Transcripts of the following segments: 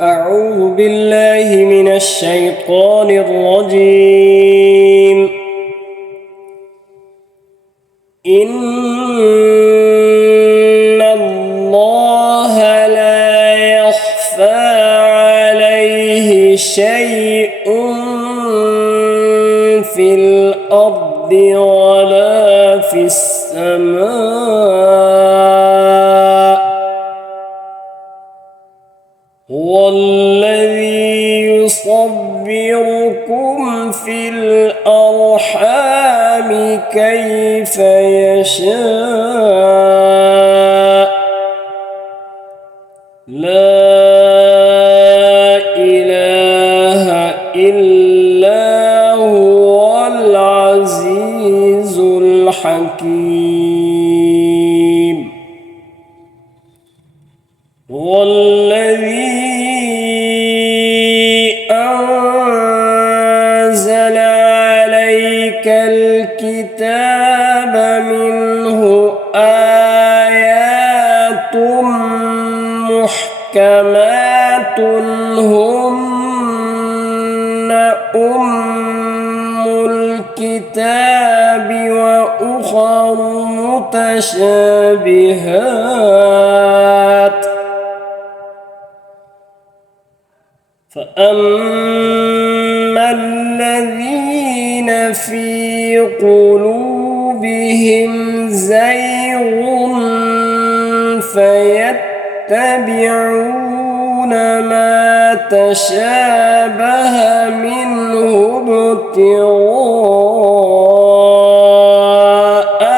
أعوذ بالله من الشيطان الرجيم. إن الله لا يخفى عليه شيء في الأرض ولا في السماء. هو الذي يصبركم في الأرحام كيف يشاء. لا إله إلا هو العزيز الحكيم. هو الذي أنزل عليك الكتاب منه آيات محكمات هن أم الكتاب وأخر متشابهات. فأما الذين في قلوبهم زيغ فيتبعون ما تشابه منه ابتغاء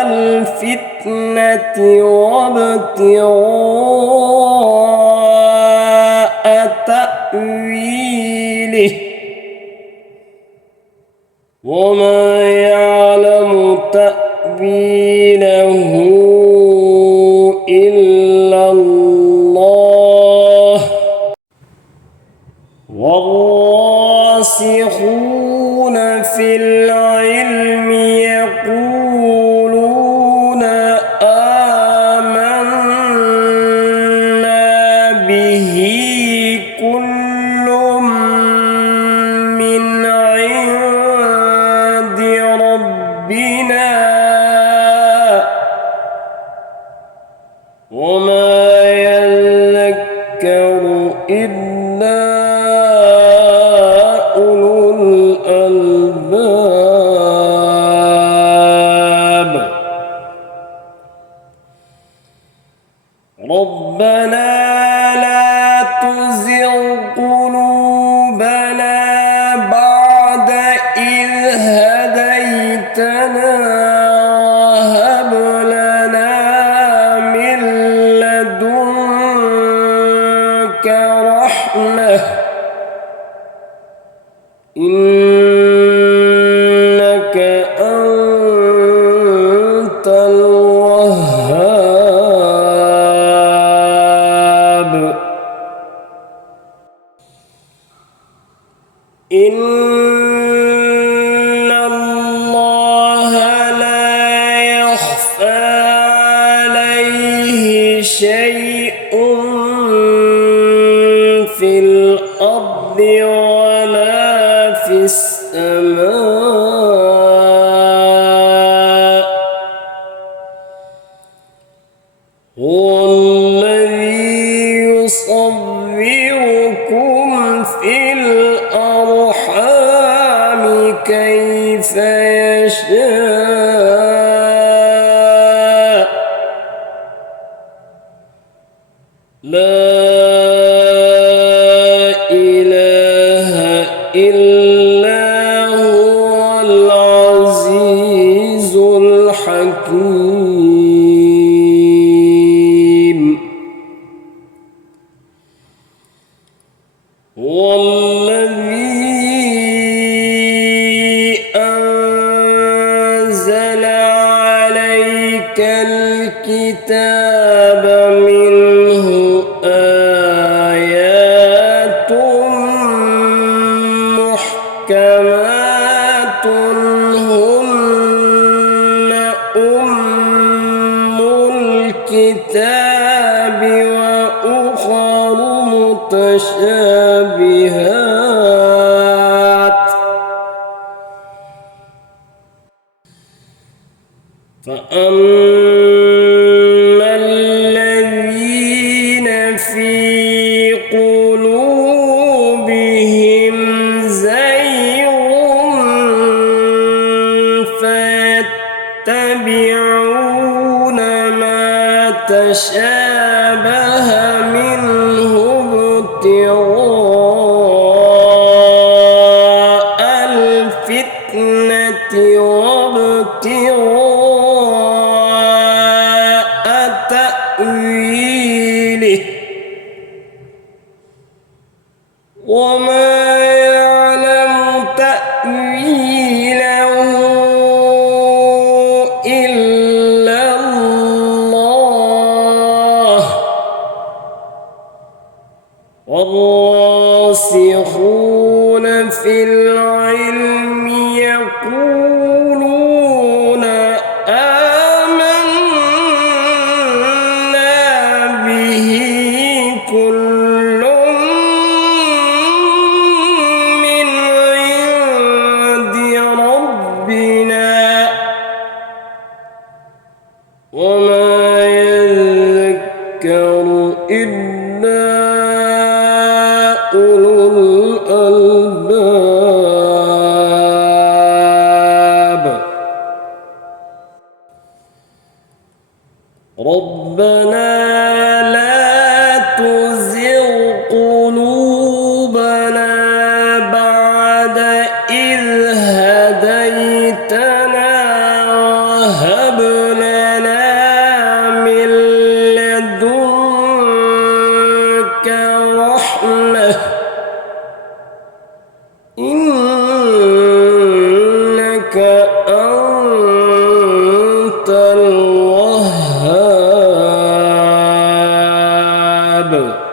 الفتنة وابتغاء تأويله وما يعلم تأويله إلا الله. والراسخون في العلم يقولون آمنا به كل من عند ربنا وما يذكر إلا أولو الألباب. ربنا لا تزغ قلوبنا بعد إذ هديتنا وهب لنا من لدنك رحمة إنك أنت الوهاب. إن الله لا يخفى عليه شيء في الأرض ولا في السماء. هو الذي يصبركم في الأرحام كيف يشاء. لا إله إلا هو العزيز الحكيم. هو الذي أنزل عليك الكتاب منه آيات محكمات هن أم الكتاب وأخر متشابهات فأما الذين في قلوبهم زيغ فيتبعون ما تشابه منه ابتغاء الفتنة وابتغاء تأويله وما يعلم تأويله إلا الله والراسخون في العلم يقولون آمنا به كل من عند ربنا وما يذكر إلا أولو الألباب ربنا لا تزغ قلوبنا بعد إذ هديتنا وهب لنا من لدنك رحمة إنك أنت الوهاب